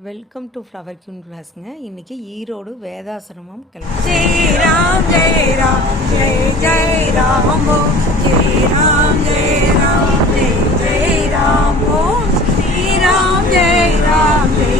Welcome to flower queen கிளாஸ்ங்க இன்றைக்கி ஈரோடு வேதாசிரமம் கிளம்பி ஸ்ரீராம் ஜெய் ராம் ஜெய் ஜெய் ராம் ஸ்ரீராம் ஜெய் ராம் ஜெய் ஜெய் ராமோ ஸ்ரீராம் ஜெய் ராம் ஜெய்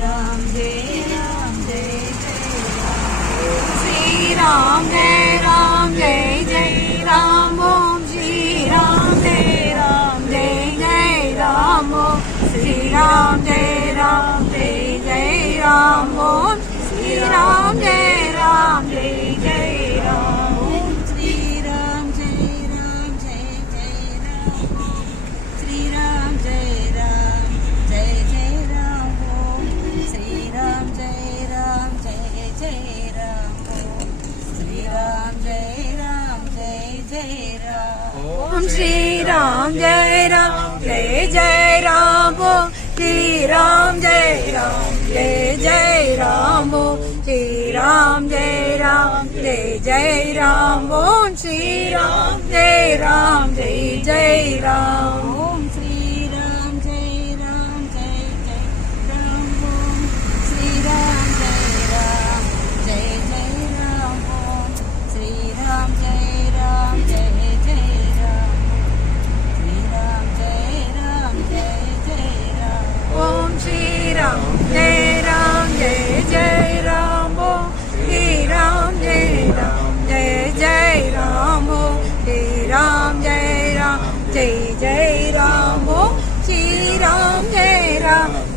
ராம் ஜெய ராம் ஜெய ஸ்ரீராம் ஜெய ராம் ஜெய ஜெய ராம் ஓம் ஸ்ரீராம் ஜெய ராம் ஜெய ஜெய ராம் ஓம் ஸ்ரீராம் ஜெய ராம் ஜெய ஜெய ராம் ஓம் ஸ்ரீராம் ஜெய श्री राम जय राम जय जय राम ओम श्री राम जय राम जय जय राम ओम श्री राम जय राम जय जय राम ओम श्री राम जय राम जय जय राम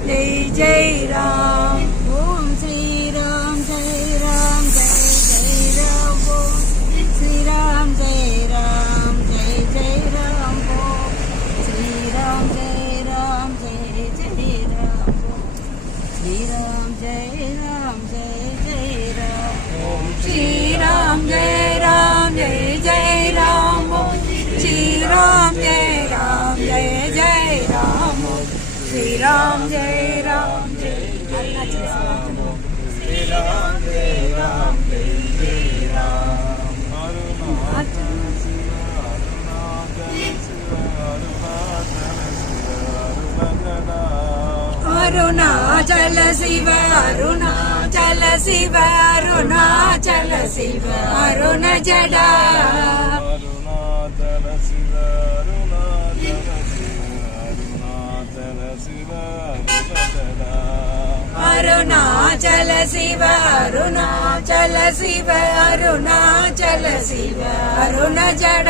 जय जय राम అరుణాచల శివ అరుణాచల శివ అరుణాచల శివ. అరుణ జడ అరుణాచల శివ అరుణాచల శివ అరుణాచల శివ అరుణాచల శివ అరుణాచల శివ అరుణ జడ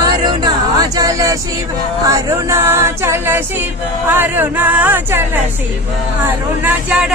అరుణాచల శివ అరుణాచల శివ అరుణాచల శివ అరుణ జడ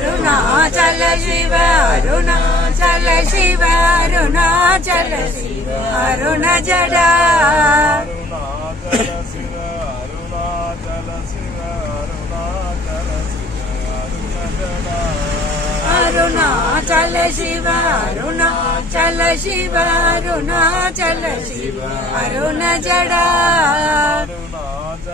అరుణాచల శివ అరుణాచల శివ అరుణాచల శివ అరుణ జడ. అరుణాచల శివ అరుణాచల శివ అరుణాచల శివ అరుణ జడా.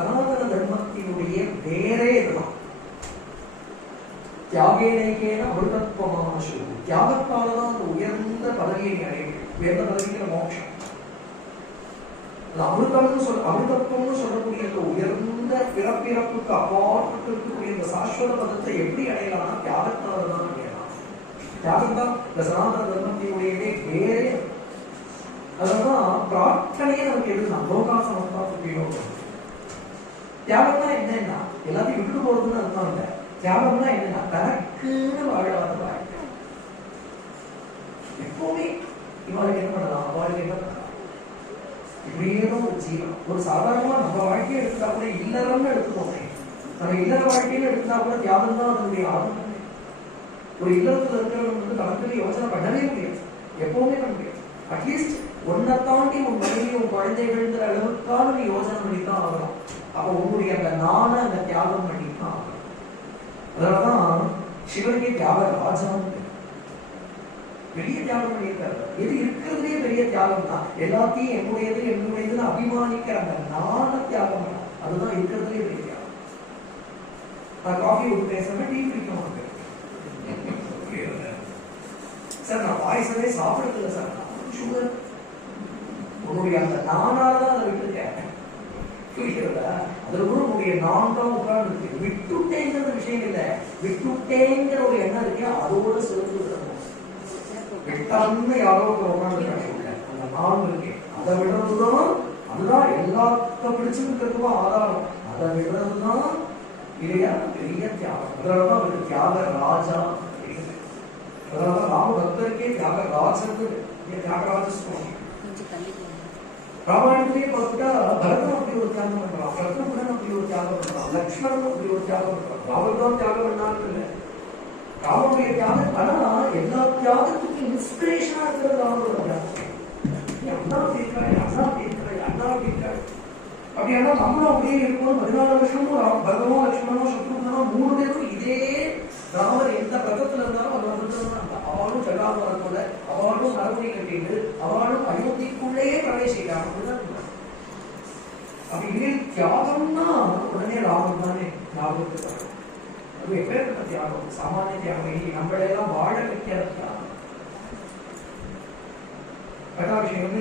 சனாதன தர்மத்தினுடைய வேறே இதுதான் தியாகேனைக்கேன அமிர்தத்வமாசு தியாகத்தால தான் அந்த உயர்ந்த பதவியை நீ அடைய உயர்ந்த பதவிங்கிற மோட்சம். அது அமிர்தம்னு சொல் அமிர்தத்துவம்னு சொல்லக்கூடிய அந்த உயர்ந்த பிறப்பிறப்புக்கு அப்பாற்பட்டு இருக்கக்கூடிய இந்த சாஸ்வத பதத்தை எப்படி அடையலாம்னா தியாகத்தால தான் அடையலாம். தியாகம் தான் இந்த சனாதன தர்மத்தினுடையவே வேறே. அதனால பிரார்த்தனையே நமக்கு எது லோகா சமஸ்தா சுத்தியோகம் தியாகம்னா என்னன்னா எல்லாத்தையும் விட்டுட்டு போறதுன்னு அர்த்தம் இல்லை. தியாகம்னா என்னன்னா தனக்குன்னு வாழாத வாழ்க்கை எப்பவுமே இவாளுக்கு என்ன பண்ணலாம்? அவளுக்கு என்ன பண்ணலாம்? இப்படியே ஒரு ஜீவன். ஒரு சாதாரணமா நம்ம வாழ்க்கையை எடுத்தா கூட இல்லறம்னு எடுத்துக்கோங்க நம்ம இல்லற வாழ்க்கையில எடுத்தா கூட தியாகம் தான் அதனுடைய ஆரம்பம் ஒரு இல்லறத்துல இருக்கிறவங்க வந்து கணக்கில் யோசனை பண்ணவே முடியாது. எப்பவுமே பண்ண முடியாது. அட்லீஸ்ட் ஒன்னை தாண்டி உன் மனைவி உன் குழந்தைகள்ங்கிற அளவுக்கான நீ யோசனை பண்ணித்தான் ஆகணும். அப்ப உங்களுடைய அந்த நான அந்த தியாகம் பண்ணித்தான் அதனாலதான் சிவனுக்கே தியாக ராஜான்னு பெரிய தியாகம் பண்ணியிருக்காரு. இது இருக்கிறதுலே பெரிய தியாகம் தான் எல்லாத்தையும் என்னுடையது என்னுடையதுன்னு அபிமானிக்கிற அந்த நான தியாகம். தான். அதுதான் இருக்கிறதுலே பெரிய தியாகம். நான் காஃபி ஒரு பேசுறேன் டீ குடிக்க மாட்டேன். சார் நான் பாயசமே சாப்பிடறதில்ல இல்லை சார் சுகர். உன்னுடைய அந்த நானால தான் அதை விட்டுருக்கேன் புரிகிறதா அதுல கூட உன்னுடைய நான் தான் உட்கார்ந்து இருக்கு விட்டுட்டேங்கிற விஷயம் இல்லை. விட்டுட்டேங்கிற ஒரு எண்ணம் இருக்கே அதோட சிறப்பு விட்டான்னு யாரோ ஒருத்தர் உட்கார்ந்து அந்த நான் இருக்கு. அதை விடுறதுதான் அதுதான் எல்லாத்த பிடிச்சிருக்கிறதுக்கும் ஆதாரம். அதை விடுறதுதான் இல்லையா பெரிய தியாகம். அதனாலதான் அவருக்கு தியாக ராஜா அப்படின்னு அதனாலதான் ராம பக்தருக்கே தியாக ராஜன் தியாகராஜ சுவாமி ராமாயணத்திலேயே பார்த்துட்டா பரதம் அப்படி ஒரு தியாகம் பண்றான் சத்ருகுணன் அப்படி ஒரு தியாகம் பண்றான் லக்ஷ்மணன் அப்படி ஒரு தியாகம் பண்றான் ராவல் தான் தியாகம் பண்ணான்னு ராமனுடைய தியாகம் ஆனா எல்லா தியாகத்துக்கும் இன்ஸ்பிரேஷனா இருக்கிறது ராமனோட தியாகம் நீ அண்ணா தீர்க்காய் அண்ணா தீர்க்காய் அண்ணா தீர்க்காய் அப்படியானா நம்மளும் அப்படியே இருக்கும் பதினாலு வருஷமும் ரா- பரதமோ லட்சுமணோ சத்ருகுணனோ மூணு பேரும் இதே ராமர் எந்த பக்கத்துல இருந்தாலும் அவர் வந்துட்டு அவளும் போல அவளும் நரமுறை கட்டிட்டு அவளும் அயோத்திக்குள்ளேயே பிரவேசிக்கிறான் அப்படிதான் இருந்தான். அப்படி இல்லை தியாகம்னா உடனே லாபம் தானே லாபம் அது எப்பேற்பட்ட தியாகம்? சாமானிய தியாகம். இல்லை நம்மளையெல்லாம் வாழ வைக்கிற தியாகம். கட்டாபிஷேகம்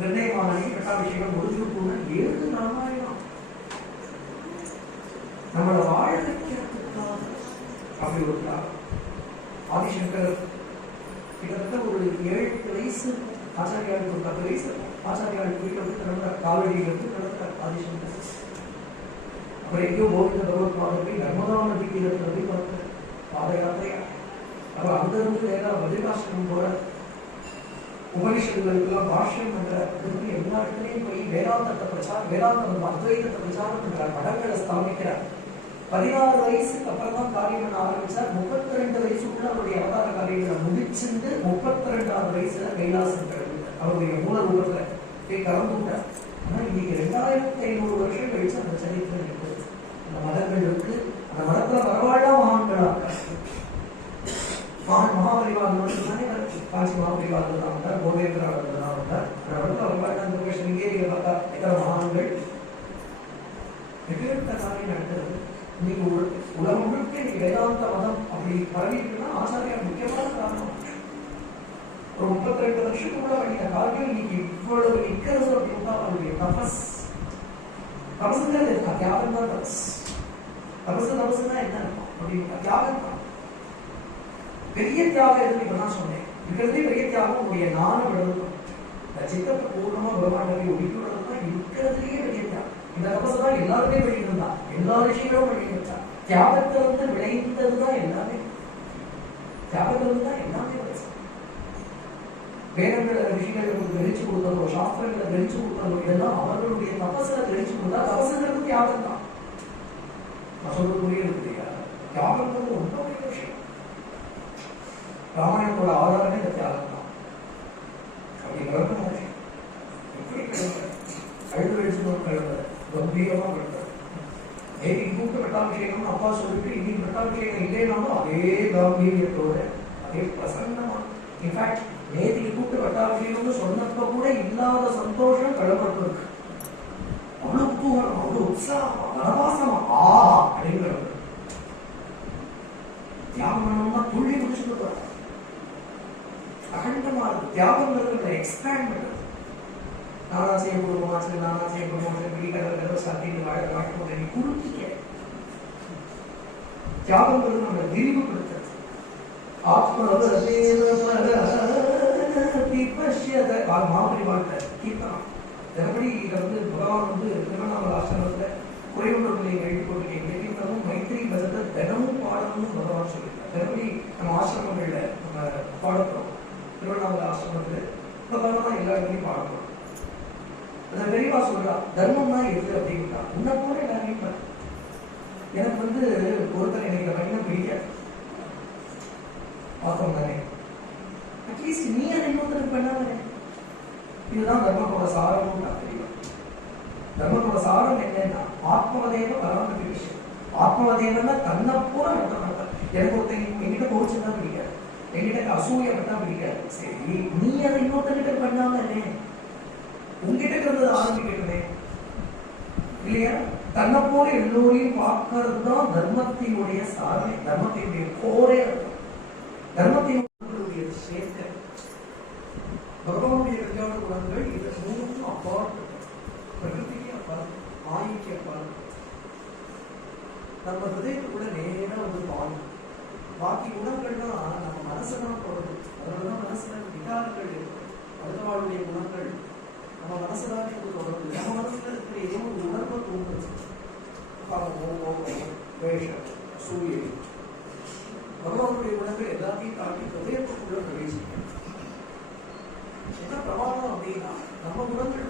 நிர்ணயமான கட்டாபிஷேகம் முடிஞ்சுட்டுன்னு ஏது ராமாயணம் நம்மளை வாழ வைக்கிறது அப்படி ஒரு ஆதிசங்கர் கிட்டத்தட்ட ஒரு ஏழு வயசு ஆச்சாரியாளுக்கு ஒரு பத்து வயசு ஆச்சாரியாளுக்கு வீட்டில் வந்து நடந்த காலடியில் இருந்து கிடந்த ஆதிசங்கர். அப்புறம் எங்கேயோ கோவிந்த பகவத் பாதம் போய் நர்மதா நதிக்கு தீரத்தில் போய் பார்த்து பாத யாத்திரையா? அப்போ அந்த இருந்து நேராக பதிலாசிரமம் போற உபனிஷத்துகளுக்கெல்லாம் பாஷ்யம் பண்ற எல்லா இடத்துலையும் போய் வேதாந்தத்தை பிரச்சாரம் வேதாந்தம் அத்வைதத்தை பிரச்சாரம் பண்ற மடங்களை ஸ்தாபிக்கிறார். பதினாறு வயசுக்கு அப்புறம் தான் காரியம் பண்ண ஆரம்பிச்சார். முப்பத்தி ரெண்டு வயசுக்குள்ள அவருடைய அவதார கதைகளை முடிச்சிருந்து முப்பத்தி ரெண்டாவது வயசுல கைலாசம் அவருடைய மூல ரூபத்துல போய் கலந்து விட்டார் ஆனா இன்னைக்கு ரெண்டாயிரத்தி ஐநூறு வருஷம் கழிச்சு அந்த சரித்திரம் இருக்குது. அந்த மதங்கள் இருக்கு. அந்த மதத்துல பரவாயில்ல மகான்களா மகான் மகாபரிவாதம் தானே இருக்கு. காஞ்சி மகாபரிவாதம் தான் வந்தார். கோவேந்திராவில் தான் வந்தார். அவருக்கு அவர் அந்த சிங்கேரியில் பார்த்தா இத்தனை மகான்கள்? எப்படி காரியம் நடக்கிறது. நீங்க ஒரு உலகம் முழுக்க நீங்க வேதாந்த மதம் அப்படி பரவிட்டுன்னா ஆச்சாரியார் முக்கியமான காரணம் ஒரு முப்பத்தி ரெண்டு வருஷத்துக்குள்ள வேண்டிய காரியம் நீங்க இவ்வளவு நிக்கிறது அப்படின்னா அவருடைய தபஸ். தபசுங்கிறது என்ன? தியாகம் தான் தபஸ். தபசு தபசுனா என்ன அர்த்தம்? அப்படின்னா தியாகம் தான். பெரிய தியாகம் எதுன்னு இப்பதான் சொன்னேன். இருக்கிறதே பெரிய தியாகம் உங்களுடைய நானும் விடுறது இந்த சித்தத்தை பூர்ணமா பிரம்மாண்டத்தை ஒழிக்கிறது தான் இருக்கிறதுலயே பெரிய இந்த தபசு எல்லாருமே பண்ணிட்டு இருந்தா எல்லா விஷயங்களும் பண்ணிட்டு இருந்தா தியாகத்துல வந்து விளைந்தது தான் எல்லாமே. தியாகத்துல தான் எல்லாமே வருது வேதங்களை ரிஷிகள் கிரகிச்சு கொடுத்ததோ சாஸ்திரங்களை கிரகிச்சு கொடுத்ததோ இதெல்லாம் அவர்களுடைய தபசுல கிரகிச்சு கொடுத்தா தபசுங்கிறது தியாகம் தான் நான் சொல்றது புரியுது இல்லையா? தியாகங்கிறது ரொம்ப பெரிய விஷயம். ராமாயணத்தோட ஆதாரமே இந்த தியாகம் தான் அப்படி கிளம்புனாரு எப்படி கிளம்புற அழுது அழுது ஒரு கம்பீரமாக கம்பீரமா கிளம்புற நேற்று கூப்பிட்டு பட்டாபிஷேகம் அப்பா சொல்லிட்டு இன்னைக்கு பட்டாபிஷேகம் இல்லைனாலும் அதே காம்பீரியத்தோட அதே பிரசன்னமா இன்ஃபேக்ட் நேற்று கூப்பிட்டு பட்டாபிஷேகம்னு சொன்னப்ப கூட இல்லாத சந்தோஷம் கிளம்புறது இருக்கு அவ்வளவு குதூகலம் அவ்வளவு உற்சாகமா பரவாசமா ஆ அப்படிங்கிறது. தியாகம் பண்ணணும்னா துள்ளி முடிச்சுட்டு அகண்டமா இருக்கு தியாகங்கிறது எக்ஸ்பேண்ட் பண்றது நானா செய்ய சரி நானா செய்யப்படுவோம் சரி வாழ வாழ்க்கை நீ குறுக்கிக்க தியாகங்கிறது நம்ம விரிவுபடுத்துறது. மாபெரி வாழ்க்கை கீர்த்தனம் தினப்படி இதை வந்து பகவான் வந்து திருவண்ணாமலை ஆசிரமத்துல குறைவுள்ள எழுதி போட்டிருக்கீங்க கீர்த்தனம் மைத்திரி பதத்தை தினமும் பாடணும்னு பகவான் சொல்லியிருக்கார். தினப்படி நம்ம ஆசிரமங்கள்ல நம்ம பாடப்படுறோம் திருவண்ணாமலை ஆசிரமத்துல பகவான் எல்லா இடத்துலையும் பாடப்படுறோம் அந்த பெரியவா சொல்றா தர்மமா இருக்கு அப்படின்னா உன்னை கூட எல்லாரையும் பாரு. எனக்கு வந்து ஒருத்தர் எனக்கு இந்த பிடிக்காது. பார்த்தோம் தானே. அட்லீஸ்ட் நீ அதை இன்னொருத்தருக்கு பண்ணாமலே இதுதான் தர்மத்தோட சாரம் நான் தெரியும்? தர்மத்தோட சாரம் என்னன்னா ஆத்மவதேவ பரமபதி விஷயம். ஆத்மவதேவன்னா தன்னை போல நடத்த எனக்கு ஒருத்தன் என்கிட்ட கோச்சுதான் பிடிக்காது. என்கிட்ட அசூயப்பட்டா பிடிக்காது. சரி நீ அதை இன்னொருத்தர்கிட்ட பண்ணாதே உங்ககிட்ட இருந்தது ஆரம்பிக்கட்டுமே இல்லையா? தன்னை போல எல்லோரையும் பார்க்கறது தான் தர்மத்தினுடைய சாரணை தர்மத்தினுடைய கோரே தர்மத்தின் தர்மத்தினுடைய சேர்க்கை பகவானுடைய கல்யாண குணங்கள் இது மூணும் அப்பாற்பட்டது பிரகிருதிக்கு அப்பாற்பட்டது மாயைக்கு அப்பாற்பட்டது நம்ம ஹிருதயத்துக்குள்ள நேரா வந்து பாடும் பாக்கி குணங்கள்லாம் நம்ம மனசை தான் தொடருது அதனாலதான் மனசுல விகாரங்கள் இருக்கு அடுத்தவாளுடைய குணங்கள் நம்ம மனசுலாவே வந்து தொடருது நம்ம மனசுல இருக்கிற ஏதோ ஒரு உணர்வை தூண்டுது பாவம், ஓ, ஓ, ஓ. வேஷம் சூரியன். பகவானுடைய குணங்கள் எல்லாத்தையும் தாண்டி ஹிருதயத்துக்குள்ள பிரவேசிக்கும். என்ன பிரமாணம் அப்படின்னா நம்ம குணங்கள்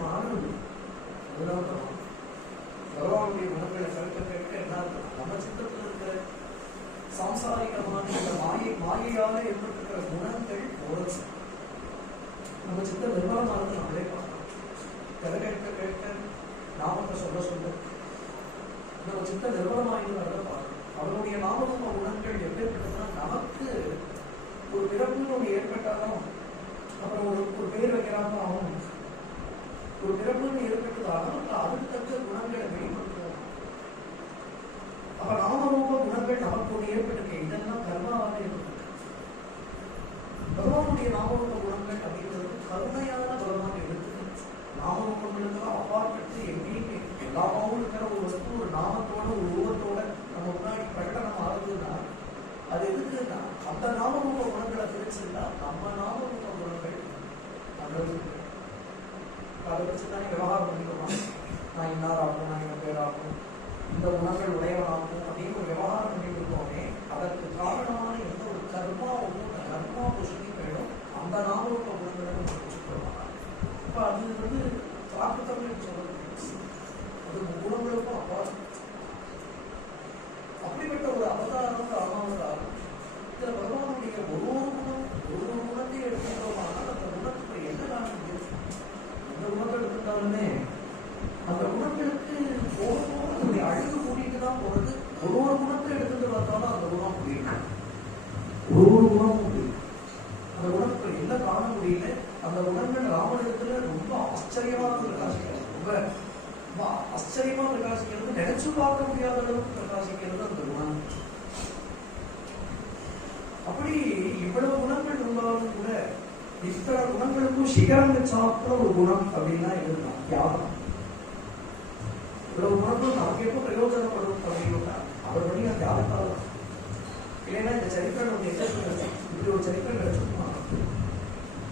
நமக்கு எப்போ பிரயோஜனப்படும் அப்படின்னா அவர் பண்ணி அந்த தியாகத்தால் இல்லைன்னா இந்த சரித்திரம் நம்ம என்ன சொல்றது இப்படி ஒரு சரித்திரம் கிடைச்சிருக்குமா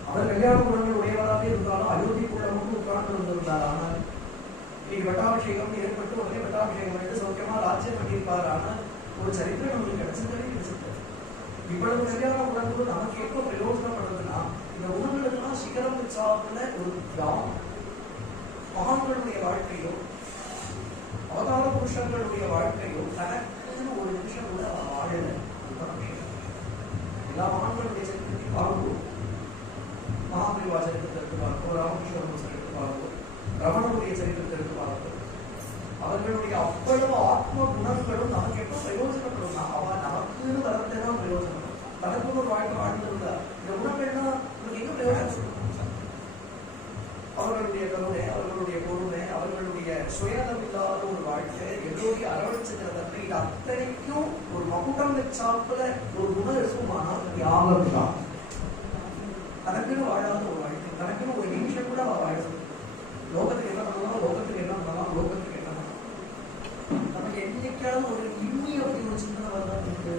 அவர் கல்யாண குணங்கள் உடையவராக இருந்தாலும் அயோத்திக்குள்ள மட்டும் உட்கார்ந்து வந்திருந்தார் ஆனால் இன்னைக்கு பட்டாபிஷேகம் ஏற்பட்டு உடனே பட்டாபிஷேகம் பண்ணிட்டு சௌக்கியமா ராஜ்யம் பண்ணியிருப்பார். ஆனால் ஒரு சரித்திரம் நம்மளுக்கு கிடைச்சிருக்கவே கிடைச்சிருக்காரு. இவ்வளவு கல்யாண குணங்களும் நமக்கு எப்போ பிரயோஜனப்படுறதுன்னா இந்த உணவுகளுக்கெல்லாம் சிகரம் வச்சாப்புல ஒரு கிராமம். மகான்களுடைய வாழ்க்கையோ அவதார புருஷர்களுடைய வாழ்க்கையோ தனக்குன்னு ஒரு நிமிஷம் கூட அவன் வாழல. எல்லா மகான்களுடைய சரித்திரத்தையும் பார்ப்போம். மகாபிரிவா சரித்திரத்திற்கு பார்ப்போம் ராமகிருஷ்ணன் சரித்திரத்தை பார்ப்போம் ரமணனுடைய சரித்திரத்திற்கு பார்ப்போம். அவர்களுடைய அவ்வளவு ஆத்ம குணங்களும் நமக்கு எப்போ பிரயோஜனப்படும்? அவன் நமக்குன்னு வரத்தை தான் பிரயோஜனம் தனக்கு ஒரு வாழ்க்கை வாழ்ந்திருந்தா. இந்த குணங்கள்லாம் உங்களுக்கு எங்க பிரயோஜனம்? அவர்களுடைய கருணை அவர்களுடைய பொறுமை அவர்களுடைய சுயநலமில்லாத ஒரு வாழ்க்கை எல்லோரையும் அரவணைச்சுக்கிற இது அத்தனைக்கும் ஒரு மகுடம் வச்சாப்புல ஒரு குணம் ஆனால் அது யாகம் தான் தனக்குன்னு வாழாத ஒரு வாழ்க்கை தனக்குன்னு ஒரு நிமிஷம் கூட அவர் வாழ லோகத்துக்கு என்ன பண்ணலாம் லோகத்துக்கு என்ன பண்ணலாம் லோகத்துக்கு என்ன பண்ணலாம் நமக்கு என்னைக்காவது ஒரு இம்மி அப்படின்னு ஒரு சிந்தனை வரலாம் இருக்கு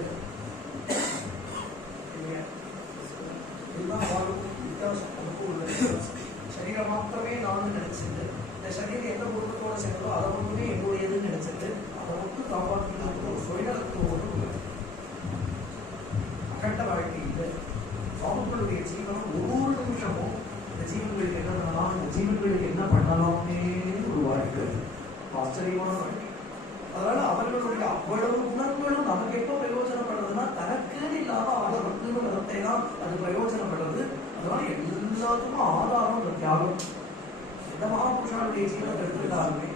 இல்லையா? இதுதான் வாழ்வுக்கும் வித்தியாசம் நமக்கும் உள்ள வித்தியாசம் சரீரம் மாத்திரமே நான் நினைச்சது இந்த சரீரம் எந்த குடும்பத்தோட சேர்ந்ததோ அதை மட்டுமே என்னுடையதுன்னு நினைச்சது அதை மட்டும் காப்பாற்றிக்கிறதுக்கு ஒரு சுயநலத்துக்கு ஒன்றும் இல்லை அகண்ட வாழ்க்கை இல்லை அவங்களுடைய ஜீவனம் ஒரு ஒரு நிமிஷமும் இந்த ஜீவன்களுக்கு என்ன பண்ணலாம் இந்த ஜீவன்களுக்கு என்ன பண்ணலாம்னே ஒரு வாழ்க்கை ஆச்சரியமான வாழ்க்கை அதனால அவர்களுடைய அவ்வளவு குணங்களும் நமக்கு எப்போ பிரயோஜனப்படுறதுன்னா தனக்குன்னு இல்லாம அவர்களுக்குன்னு வரத்தை தான் அது பிரயோஜனப்படுறது அதனால எல்லாத்துக்கும் ஆதாரம் இந்த தியாகம் எந்த மகாபுருஷாவுடைய ஜீவனத்தை எடுத்துக்கிட்டாலுமே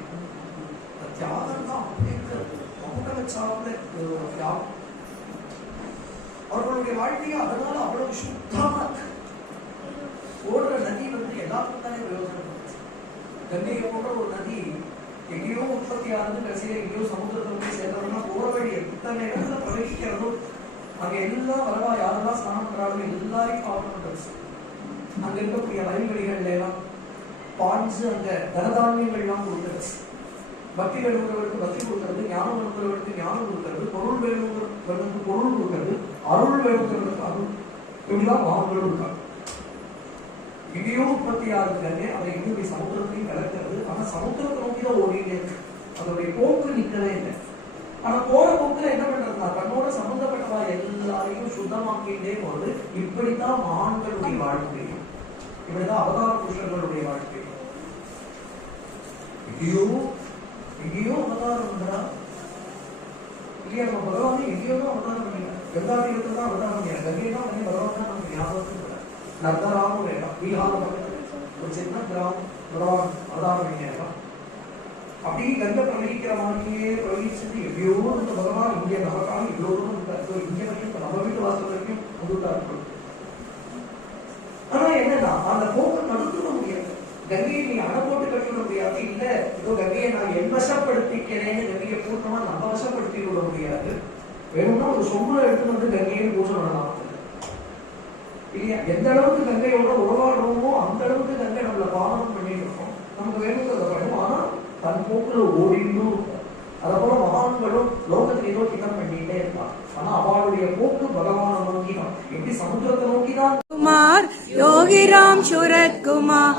இந்த தியாகம் தான் அப்படிங்கிறது மகுட வச்சாப்புல ஒரு தியாகம் அவர்களுடைய வாழ்க்கையை அதனால அவ்வளவு சுத்தமா இருக்கு ஓடுற நதி வந்து எல்லாத்துக்கும் தானே பிரயோஜனப்படுது கங்கையை போன்ற ஒரு நதி எங்கேயோ உற்பத்தி ஆனது கடைசியில எங்கேயோ சமுத்திரத்துல போய் சேர்றதுன்னா போற வழி எத்தனை இடத்துல பிரவகிக்கிறதோ அங்க எல்லாம் வரவா யாரெல்லாம் ஸ்நானம் பண்றாங்களோ எல்லாரையும் பாவம் பண்றது அங்க இருக்கக்கூடிய வயல்வெளிகள்ல எல்லாம் பாஞ்சு அங்க தனதானியங்கள்லாம் கொடுக்குறது. பக்தி வேணுங்கிறவருக்கு பக்தி கொடுக்கறது ஞானம் வேணுங்கிறவருக்கு ஞானம் கொடுக்கறது பொருள் வேணுங்கிறவருக்கு பொருள் கொடுக்கறது அருள் வேணுங்கிறவருக்கு அருள். இப்படிதான் மகான்களும் இருக்காங்க எங்கேயோ உற்பத்தி ஆகுதுன்னு அதை எங்க போய் சமுத்திரத்தையும் கலக்கிறது. ஆனா சமுத்திரத்தை நோக்கி தான் ஓடிட்டே இருக்கு. அதோடைய போக்கு நிற்கவே இல்லை. ஆனா போற போக்குல என்ன பண்றதுனா தன்னோட சம்பந்தப்பட்டவா எல்லாரையும் சுத்தமாக்கிட்டே போது இப்படித்தான் மகான்களுடைய வாழ்க்கை இப்படிதான் அவதார புருஷர்களுடைய வாழ்க்கை. எங்கேயோ எங்கேயோ அவதாரம் உண்டா இல்லையா நம்ம பகவானே எங்கேயோ தான் அவதாரம் இல்லை கங்கா தீரத்துல தான் அவதாரம் இல்லை கங்கை தான் வந்து பகவான் தான் நம்ம ஞாபகத்துக்கு நர்தராவும் வேண்டாம் பீகார பக்கத்துல ஒரு சின்ன கிராமம் பகவான் அவதாரம் இல்லையா அப்படியே கந்த பிரவகிக்கிற மாதிரியே பிரவகிச்சுட்டு எவ்வளோ இந்த பகவான் இங்கே நமக்காக எவ்வளோ தூரம் இருக்காரு. So, வரைக்கும் இப்ப நம்ம வீட்டு வாசல் வரைக்கும் வந்துட்டாரு ஆனா என்னன்னா அந்த போக்கு தடுத்துட முடியாது. கங்கையை நீ அணை போட்டு கட்டிவிட முடியாது. இல்ல இதோ கங்கையை நான் என் வசப்படுத்திக்கிறேன்னு கங்கையை பூர்ணமா நம்ம வசப்படுத்தி விட முடியாது. வேணும்னா ஒரு சொம்பு எடுத்து வந்து கங்கையை பூஜை பண்ணலாம் இல்லையா? எந்த அளவுக்கு கங்கையோட உறவாடுறோமோ அந்த அளவுக்கு கங்கை நம்மள பாவனம் பண்ணிட்டு நமக்கு வேணுங்கிறத பண்ணும். ஆனா தன் போக்குல ஓடின்னு அதை போல மகான்களும் லோகத்தில் ஏதோ கிட்டம் பண்ணிட்டே இருப்பாங்க. ஆனா அவளுடைய போக்கு பகவான நோக்கிதான். எப்படி சமுத்திரத்தை நோக்கிதான்? குமார் யோகிராம் சுரத்குமார்.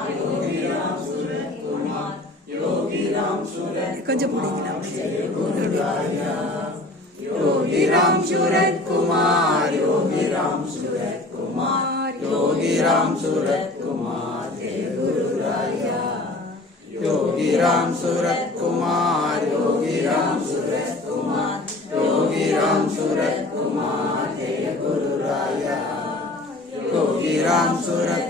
கொஞ்சம் பிடிங்களா யோகி ராம் சூரத் குமார் யோகி ராம் சூரத் குமார் யோகி ராம் சூரத் குமார் ஜெய குரு ராயா யோகி ராம் சூரத் குமார் யோகி ராம் சூரத் குமார் யோகி ராம் சூரத் குமார் ஜெய குரு ராயா योगी राम सूरत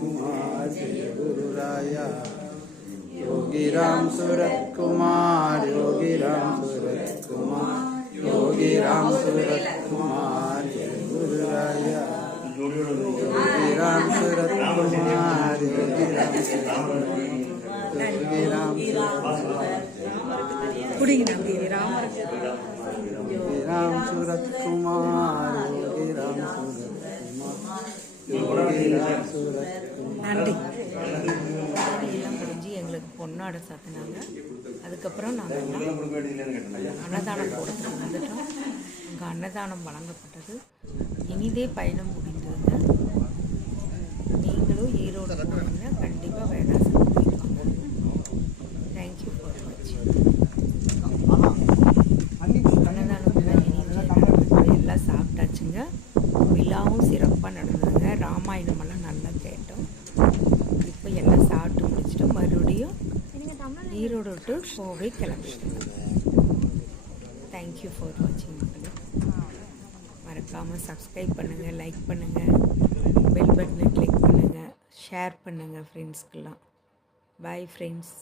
कुमार जय गुरु राया योगी राम सूरत कुमार योगी राम सूरत कुमार योगी राम सूरत कुमार जय गुरु राया योगी राम सूरत कुमार योगी राम सूरत योगी राम राम योगी राम सूरत कुमार योगी राम सूरत कुमार योगी राम सूरत நன்றி. எல்லாம் முடிஞ்சு எங்களுக்கு பொன்னாடை சாத்தினாங்க. அதுக்கப்புறம் நாங்கள் அன்னதானம் போடுறதுக்கு வந்துட்டோம். அங்கே அன்னதானம் வழங்கப்பட்டது. இனிதே பயணம் முடிந்ததுங்க. நீங்களும் ஈரோடு கண்டிப்பாக வேணாம் போயிருவாங்க தேங்க்யூ ஃபார் வாட்சிங் அன்னதானம் எல்லாம் இனிதே நடந்தது எல்லாம் சாப்பிட்டாச்சுங்க விழாவும் சிறப்பாக நடந்ததுங்க ராமாயணமெல்லாம் நல்லா கேட்டோம் இப்போ எல்லாம் சாப்பிட்டு முடிச்சுட்டு மறுபடியும் ஈரோடு டு கோவை கிளம்பிட்டோம் தேங்க்யூ ஃபார் வாட்சிங் மக்களே மறக்காமல் சப்ஸ்கிரைப் பண்ணுங்கள் லைக் பண்ணுங்கள் பெல் பட்டனை கிளிக் பண்ணுங்கள் ஷேர் பண்ணுங்கள் ஃப்ரெண்ட்ஸ்க்கெல்லாம் பாய் ஃப்ரெண்ட்ஸ்